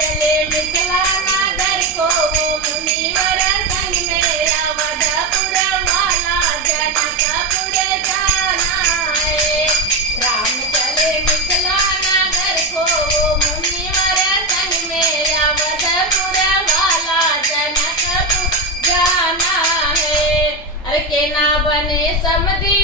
चले मिथिला नगर को वो मुनिवर संग मेरा वधपुर वाला जनकपुर जाना है। राम चले मिथिला नगर को वो मुनिवर संग मेरा वधपुर वाला जनकपुर जाना है। अरे के ना बने समधी